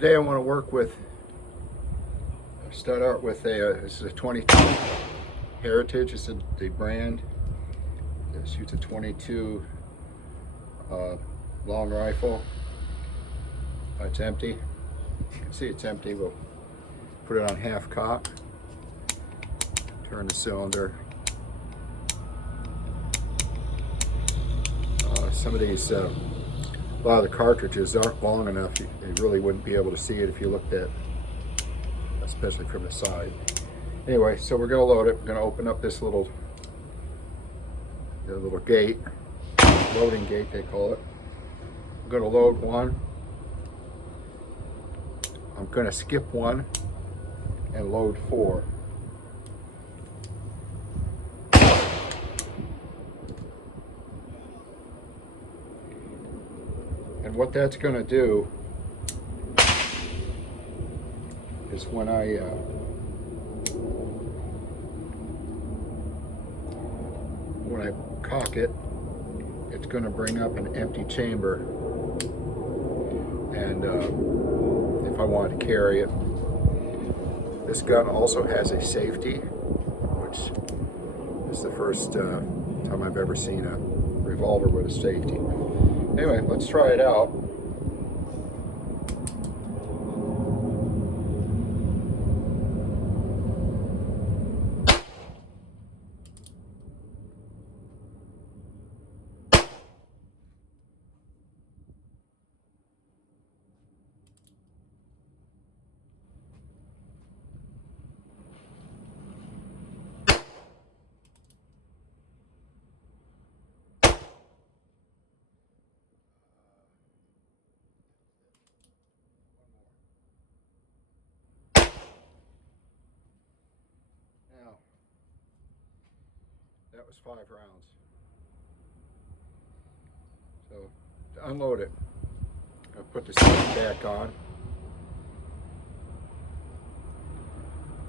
Today I want to work with, start out with this is a 22 Heritage. This is the brand. It shoots a 22 long rifle. It's empty. You can see it's empty. We'll put it on half cock. Turn the cylinder. Some of these, a lot of the cartridges aren't long enough. You really wouldn't be able to see it if you looked at, especially from the side. Anyway, so we're going to load it. We're going to open up this little gate, loading gate they call it. I'm going to load one. I'm going to skip one and load four. And what that's going to do is when I cock it, it's going to bring up an empty chamber. And if I want to carry it, this gun also has a safety, which is the first time I've ever seen a revolver with a safety. Anyway, let's try it out. That was 5 rounds. So to unload it, I'll put the seat back on.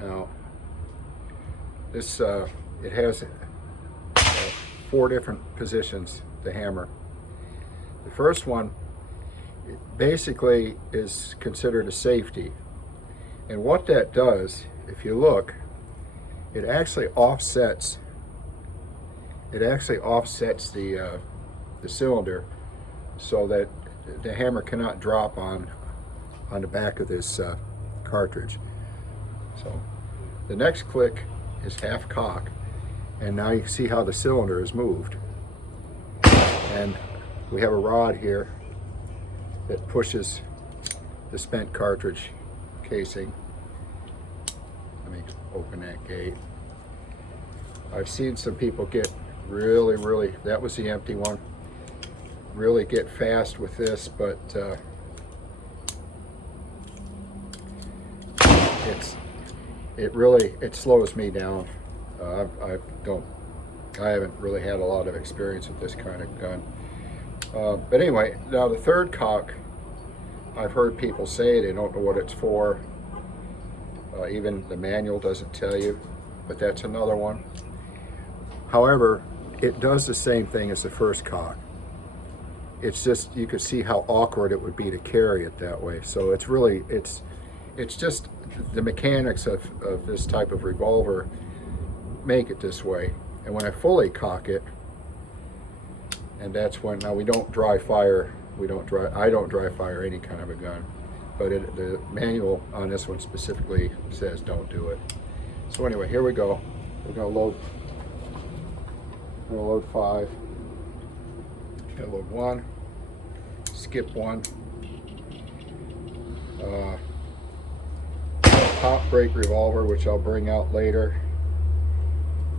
Now this it has 4 different positions to hammer. The first one, it basically is considered a safety, and what that does, if you look, it actually offsets. It actually offsets the cylinder so that the hammer cannot drop on the back of this cartridge. So the next click is half cock, and now you can see how the cylinder is moved. And we have a rod here that pushes the spent cartridge casing. Let me open that gate. I've seen some people get really, that was the empty one, really get fast with this, but it slows me down. I haven't really had a lot of experience with this kind of gun. But anyway, now the third cock, I've heard people say they don't know what it's for. Even the manual doesn't tell you, but that's another one. However, it does the same thing as the first cock. It's just, you could see how awkward it would be to carry it that way. So it's really, it's just the mechanics of this type of revolver make it this way. And when I fully cock it, and that's when, now we don't dry fire, I don't dry fire any kind of a gun, but the manual on this one specifically says don't do it. So anyway, here we go. We're gonna load 5. Gonna load 1, skip 1. Pop break revolver, which I'll bring out later,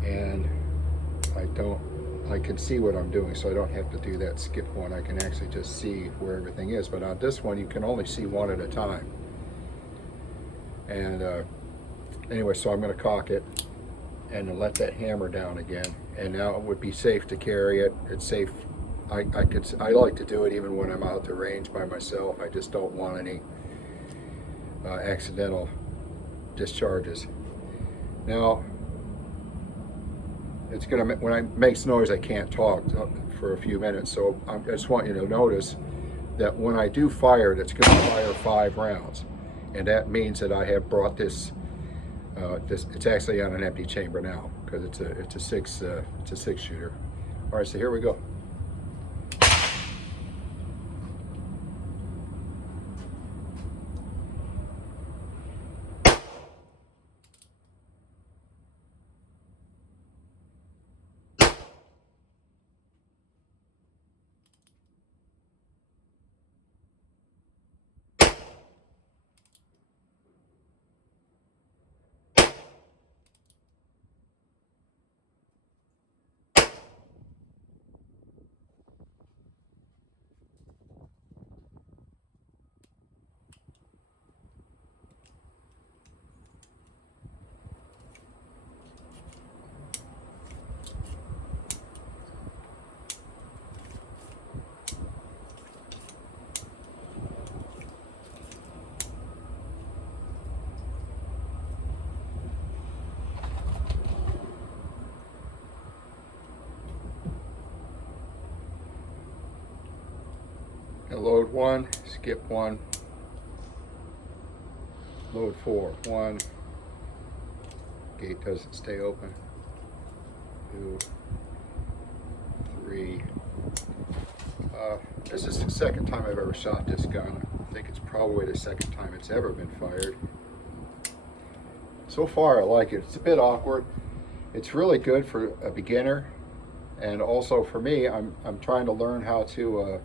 and I can see what I'm doing, so I don't have to do that skip 1. I can actually just see where everything is. But on this one, you can only see one at a time. And anyway, so I'm going to cock it and let that hammer down again. And now it would be safe to carry it. It's safe. I like to do it even when I'm out to range by myself. I just don't want any accidental discharges. Now it's gonna, when it makes noise, I can't talk for a few minutes. So I just want you to notice that when I do fire it, it's going to fire 5 rounds. And that means that I have brought this, it's actually on an empty chamber now, because it's a 6 shooter. All right, so here we go. Load 1, skip 1, load 4, 1, gate doesn't stay open, 2, 3. This is the second time I've ever shot this gun. I think it's probably the second time it's ever been fired. So far I like it. It's a bit awkward. It's really good for a beginner, and also for me, I'm trying to learn how to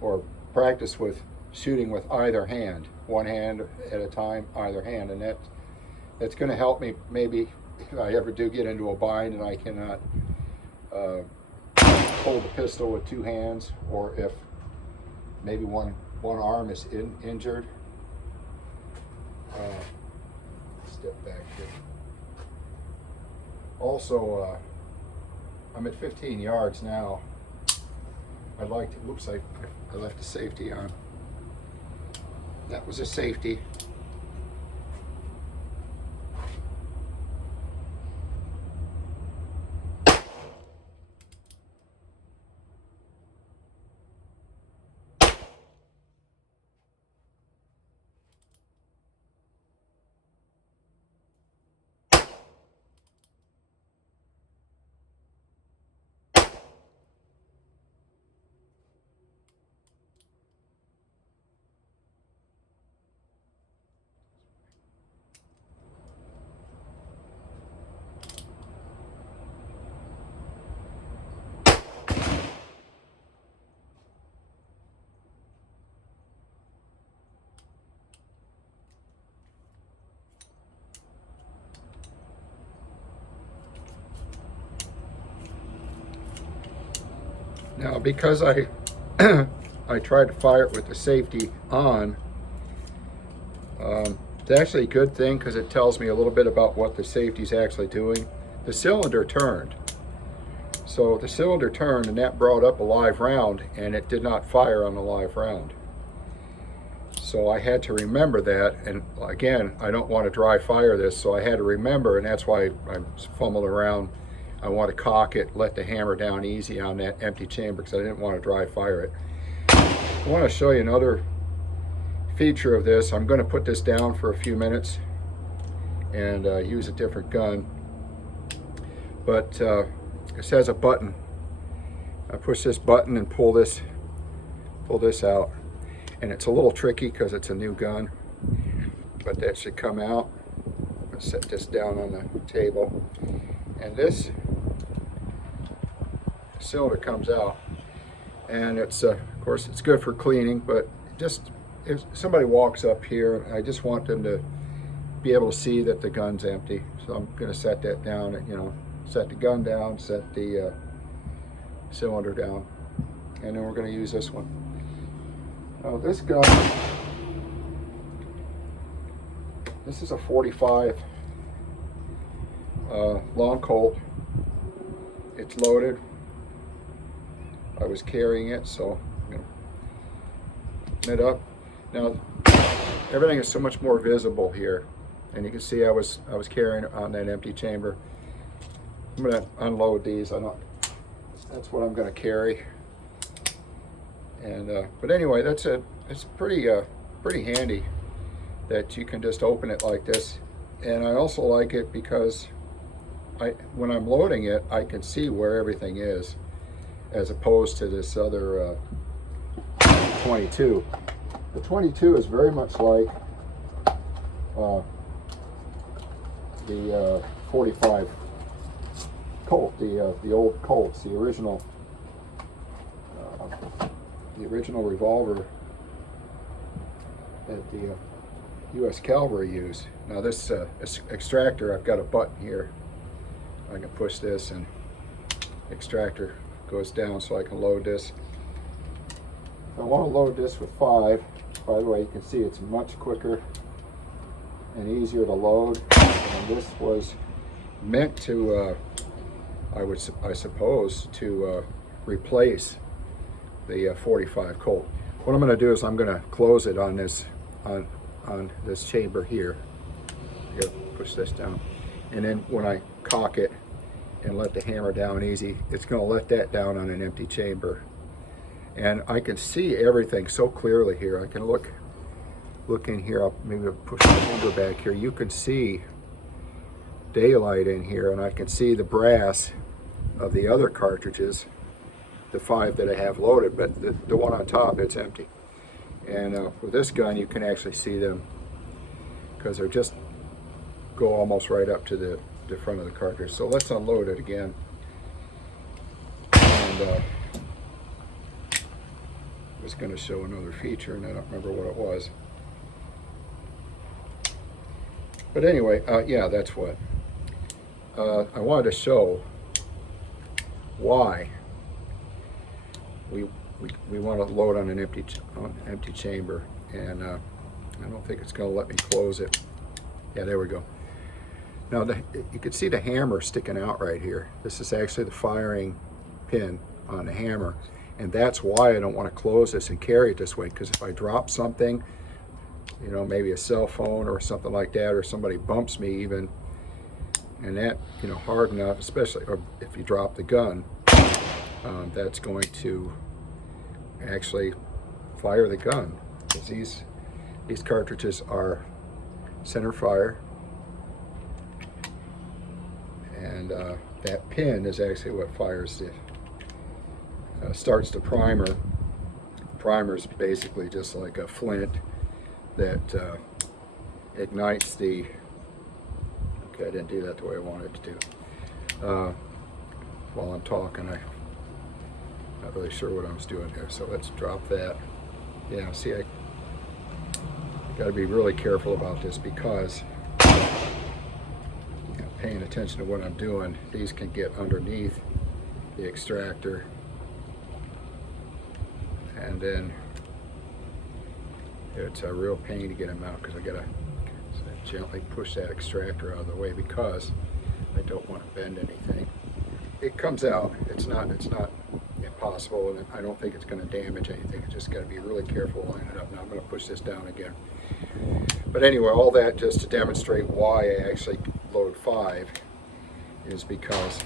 or practice with shooting with either hand, one hand at a time, either hand, and that's going to help me maybe if I ever do get into a bind and I cannot hold the pistol with 2 hands, or if maybe one arm is injured. Step back here. Also, I'm at 15 yards now. I'd like to, whoops, I left the safety on. That was a safety. Now, because I I tried to fire it with the safety on, it's actually a good thing because it tells me a little bit about what the safety is actually doing. The cylinder turned. So the cylinder turned, and that brought up a live round, and it did not fire on the live round. So I had to remember that, and again, I don't want to dry fire this, so I had to remember, and that's why I fumbled around. I want to cock it, let the hammer down easy on that empty chamber because I didn't want to dry fire it. I want to show you another feature of this. I'm going to put this down for a few minutes and use a different gun. But this has a button. I push this button and pull this out. And it's a little tricky because it's a new gun, but that should come out. I'm going to set this down on the table. And this cylinder comes out, and it's of course it's good for cleaning, but just if somebody walks up here, I just want them to be able to see that the gun's empty. So I'm going to set that down, and set the gun down, set the cylinder down, and then we're going to use this one. Now this gun, this is a 45 long Colt. It's loaded. I was carrying it, so I'm going to open it up. Now everything is so much more visible here, and you can see I was carrying it on that empty chamber. I'm going to unload these. That's what I'm going to carry. And but anyway, it's pretty handy that you can just open it like this. And I also like it because when I'm loading it, I can see where everything is, as opposed to this other 22. The 22 is very much like the 45 Colt, the old Colts, the original revolver that the U.S. Cavalry used. Now this extractor, I've got a button here. I can push this and extractor goes down so I can load this. If I want to load this with 5, by the way, you can see it's much quicker and easier to load. And this was meant to, I suppose, to replace the 45 Colt. What I'm going to do is I'm going to close it on this chamber here. Here, push this down, and then when I cock it and let the hammer down easy, it's going to let that down on an empty chamber. And I can see everything so clearly here. I can look in here. Maybe I'll push my finger back here. You can see daylight in here, and I can see the brass of the other cartridges, the 5 that I have loaded, but the one on top, it's empty. And with this gun, you can actually see them because they're just go almost right up to the front of the cartridge. So let's unload it again. And I was going to show another feature, and I don't remember what it was. But anyway, yeah, that's what I wanted to show why we want to load on an empty chamber, and I don't think it's going to let me close it. Yeah, there we go. Now you can see the hammer sticking out right here. This is actually the firing pin on the hammer, and that's why I don't want to close this and carry it this way, because if I drop something, you know, maybe a cell phone or something like that, or somebody bumps me even, and that, you know, hard enough, especially or if you drop the gun, that's going to actually fire the gun, because these cartridges are center fire, and that pin is actually what fires the starts the primer. Primer is basically just like a flint that ignites the. Okay, I didn't do that the way I wanted to do. While I'm talking, I'm not really sure what I was doing here, so let's drop that. Yeah, see, I got to be really careful about this, because paying attention to what I'm doing, these can get underneath the extractor, and then it's a real pain to get them out, because I gotta gently push that extractor out of the way, because I don't want to bend anything. It comes out. It's not impossible, and I don't think it's going to damage anything. It's just got to be really careful lining it up. Now I'm going to push this down again. But anyway, all that just to demonstrate why I actually load 5 is because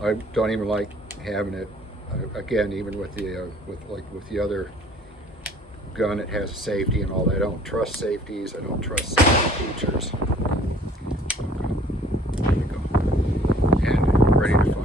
I don't even like having it again, even with the other gun. It has safety and all that. I don't trust safeties. I don't trust safety features. There we go. And ready to fire.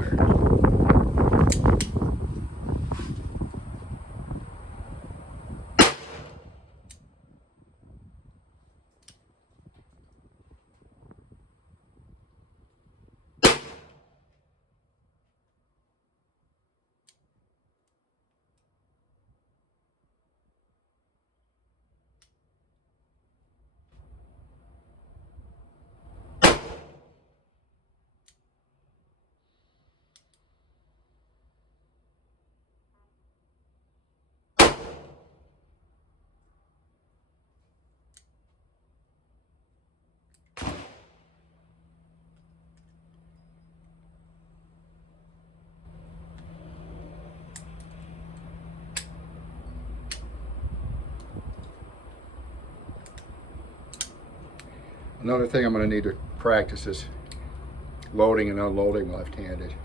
Another thing I'm going to need to practice is loading and unloading left-handed.